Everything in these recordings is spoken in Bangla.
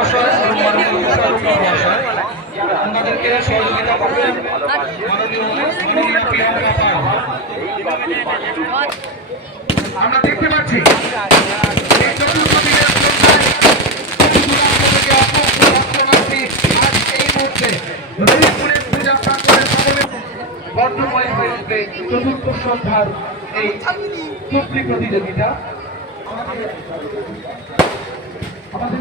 মহাশয় এবং মাননীয় বিচারক মহাশয় আমাদেরকে সহযোগিতা করবেন মাননীয় প্রিয়াঙ্কা পাল। আমরা দেখতে পাচ্ছি বর্ণময় হয়ে উঠবে চতুর্থ সন্ধ্যার এই চুক্তি প্রতিযোগিতা। আমাদের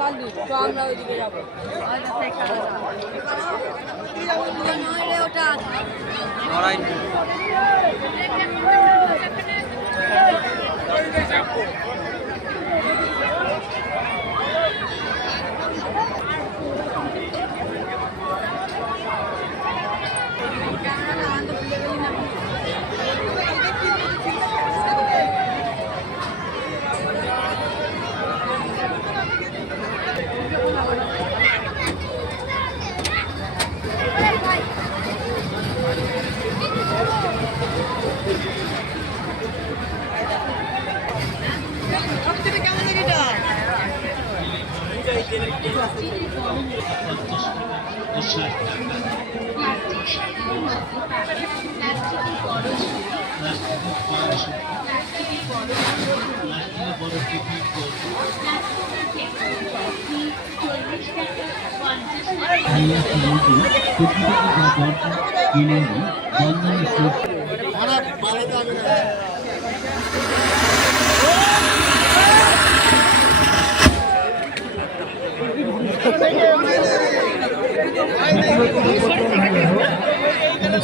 কাল দিল তো আমরা ওইদিকে যাবো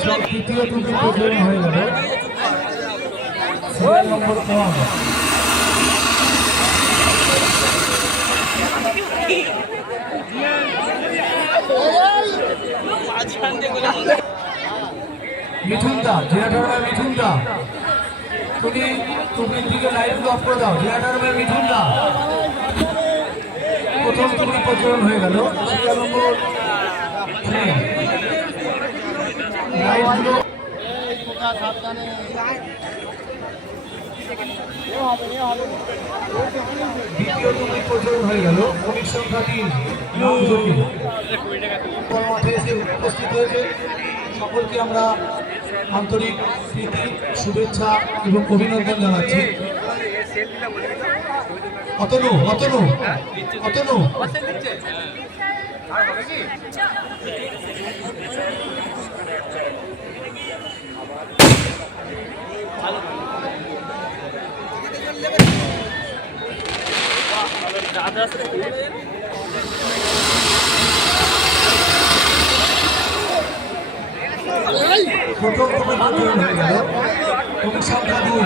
ওটা তৃতীয় টুকু প্রচলন হয়ে গেল। সিরিয়াল নম্বর 1 মিঠুন দা, জিয়াটার মিঠুন দা, তুমি দিকে লাইভ অফ করে দাও। জিয়াটার মিঠুন দা প্রথম টুকু প্রচলন হয়ে গেল। সিরিয়াল নম্বর 3 লাইভগুলো দ্বিতীয় টুকু প্রচলন হয়ে গেল। কমিক সংখ্যা 3 মাঠে এসে উপস্থিত হয়েছে সকলকে আমরা আন্তরিক প্রীতি, শুভেচ্ছা এবং অভিনন্দন জানাচ্ছি। অতনু অতনু অতনু প্রথম প্রচলন হয়ে গেল। কমিক সংখ্যা 2